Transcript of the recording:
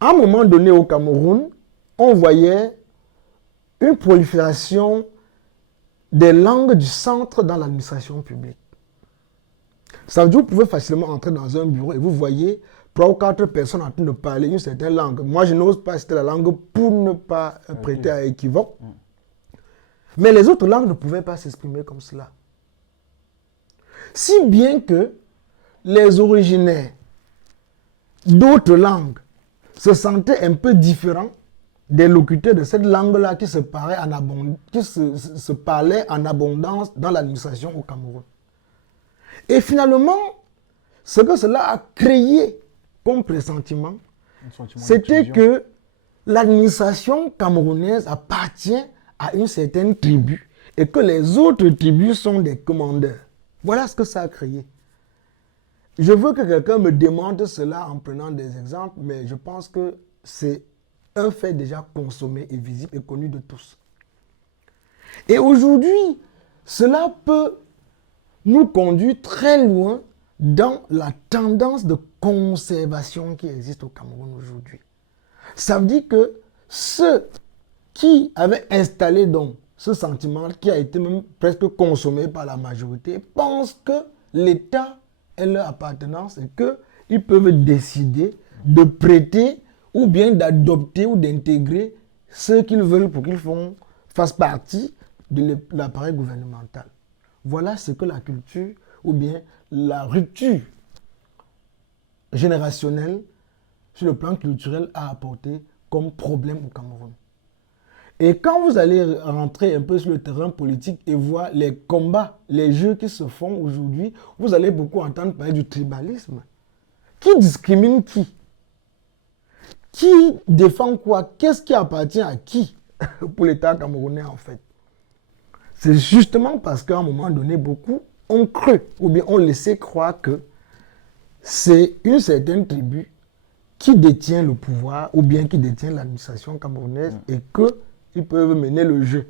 À un moment donné au Cameroun, on voyait une prolifération des langues du centre dans l'administration publique. Ça veut dire que vous pouvez facilement entrer dans un bureau et vous voyez 3 ou 4 personnes en train de parler une certaine langue. Moi, je n'ose pas citer la langue pour ne pas prêter à équivoque. Mais les autres langues ne pouvaient pas s'exprimer comme cela. Si bien que les originaires d'autres langues se sentaient un peu différents des locuteurs de cette langue-là qui se parlaient en abondance dans l'administration au Cameroun. Et finalement, ce que cela a créé comme pressentiment, c'était que l'administration camerounaise appartient à une certaine tribu et que les autres tribus sont des commandeurs. Voilà ce que ça a créé. Je veux que quelqu'un me démente cela en prenant des exemples, mais je pense que c'est un fait déjà consommé et visible et connu de tous. Et aujourd'hui, cela peut nous conduire très loin dans la tendance de conservation qui existe au Cameroun aujourd'hui. Ça veut dire que ceux qui avaient installé donc ce sentiment qui a été même presque consommé par la majorité pensent que l'État est leur appartenance et qu'ils peuvent décider de prêter ou bien d'adopter ou d'intégrer ceux qu'ils veulent pour qu'ils fassent partie de l'appareil gouvernemental. Voilà ce que la culture ou bien la rupture générationnelle sur le plan culturel a apporté comme problème au Cameroun. Et quand vous allez rentrer un peu sur le terrain politique et voir les combats, les jeux qui se font aujourd'hui, vous allez beaucoup entendre parler du tribalisme. Qui discrimine qui? Qui défend quoi? Qu'est-ce qui appartient à qui pour l'État camerounais en fait? C'est justement parce qu'à un moment donné, beaucoup ont cru ou bien ont laissé croire que c'est une certaine tribu qui détient le pouvoir ou bien qui détient l'administration camerounaise et qu'ils peuvent mener le jeu.